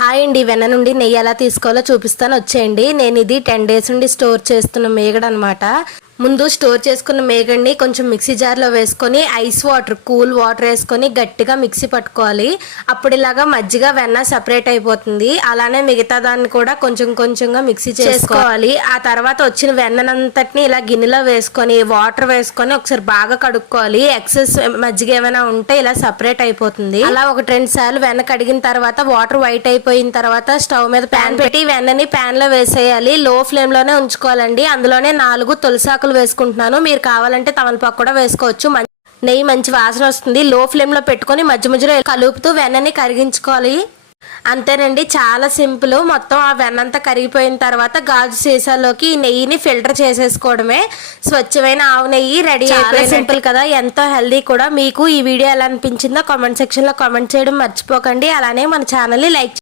Hi అండి, వెన్న నుండి నెయ్యి ఎలా తీసుకోవాలో చూపిస్తాను, వచ్చేయండి. నేను ఇది 10 డేస్ నుండి స్టోర్ చేస్తున్న మేగడ అనమాట. ముందు స్టోర్ చేసుకున్న మేగడ్ని కొంచెం మిక్సీ జార్లో వేసుకొని ఐస్ వాటర్, కూల్ వాటర్ వేసుకొని గట్టిగా మిక్సీ పట్టుకోవాలి. అప్పుడు ఇలాగా మజ్జిగ వెన్న సపరేట్ అయిపోతుంది. అలానే మిగతా దాన్ని కూడా కొంచెం కొంచెంగా మిక్సీ చేసుకోవాలి. ఆ తర్వాత వచ్చిన వెన్ననంతటిని ఇలా గిన్నెలో వేసుకొని వాటర్ వేసుకొని ఒకసారి బాగా కడుక్కోవాలి. ఎక్సెస్ మజ్జిగ ఏమైనా ఉంటే ఇలా సపరేట్ అయిపోతుంది. అలా 1-2 సార్లు వెన్న కడిగిన తర్వాత వాటర్ వైట్ అయిపోయిన తర్వాత స్టవ్ మీద ప్యాన్ పెట్టి వెన్నని ప్యాన్ లో వేసేయాలి. లో ఫ్లేమ్ లోనే ఉంచుకోవాలండి. అందులోనే 4 తులసాకులు వేసుకుంటున్నాను. మీరు కావాలంటే తమలపాకు కూడా వేసుకోవచ్చు. నెయ్యి మంచి వాసన వస్తుంది. లో ఫ్లేమ్ లో పెట్టుకొని మధ్య మధ్యలో కలుపుతూ వెన్నని కరిగించుకోవాలి. అంతేనండి, చాలా సింపుల్. మొత్తం ఆ వెన్నంతా కరిగిపోయిన తర్వాత గాజు సీసాలోకి ఈ నెయ్యిని ఫిల్టర్ చేసేసుకోవడమే. స్వచ్ఛమైన ఆవు నెయ్యి రెడీ అయిపోయింది. సింపుల్ కదా, ఎంతో హెల్దీ కూడా. మీకు ఈ వీడియో ఎలా అనిపించిందో కామెంట్ సెక్షన్ లో కామెంట్ చేయడం మర్చిపోకండి. అలానే మన ఛానల్ ని లైక్